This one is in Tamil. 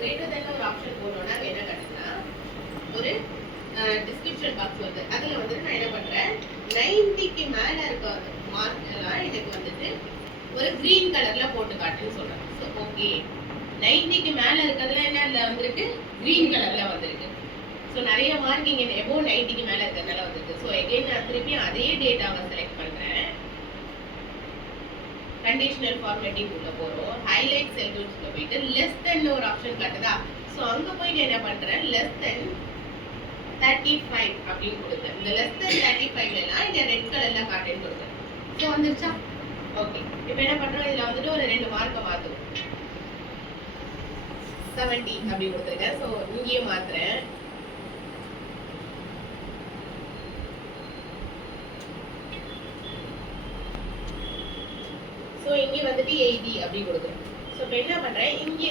கிரேட்டர் தென் ஒரு ஆப்ஷன் போடணும்னா என்ன கட்டுனா ஒரு டிஸ்கிரிப்ஷன் பாக்ஸ் வருது. அதுல வந்துட்டு நான் என்ன பண்றேன், 90க்கு மேல இருக்க மார்க் எல்லாம் எனக்கு வந்துட்டு ஒரு கிரீன் கலர்ல போட்டு காட்டுன்னு சொல்றேன். ஸோ ஓகே, 90க்கு மேல இருக்கிறதுல என்ன வந்திருக்கு, கிரீன் கலர்ல வந்திருக்கு. ஸோ நிறைய மார்க் இங்க எபோவ் 90க்கு மேல இருக்கிறதுனால வந்திருக்கு. ஸோ எகைன் நான் திருப்பி அதே டேட்டாவை செலக்ட் பண்றேன். கண்டிஷனல் ஃபார்மேட்டிங் உள்ள போறோம். ஹைலைட் செல் டூல்ஸ்ல போயிட்டு லெஸ் தென் ஒரு ஆப்ஷன் காட்டுதா. ஸோ அங்க போயிட்டு என்ன பண்றேன், லெஸ் தென் 35 அப்படின்னு கொடுத்தேன். இந்த லெஸ் தென் 35 எல்லாம் இந்த ரெட் கலர்ல காட்டுன்னு கொடுத்தேன். ஸோ வந்துருச்சா? ஓகே, இப்போ என்ன பண்றோம், இதுல வந்துட்டு ஒரு 2 மார்க்கை மாத்துவோம். 70 அப்படி கொடுத்துருக்கேன். ஸோ இங்கேயே மாத்துறேன். ஸோ இங்கே வந்துட்டு 80 அப்படி கொடுக்குறேன். ஸோ இப்போ என்ன பண்றேன், இங்கே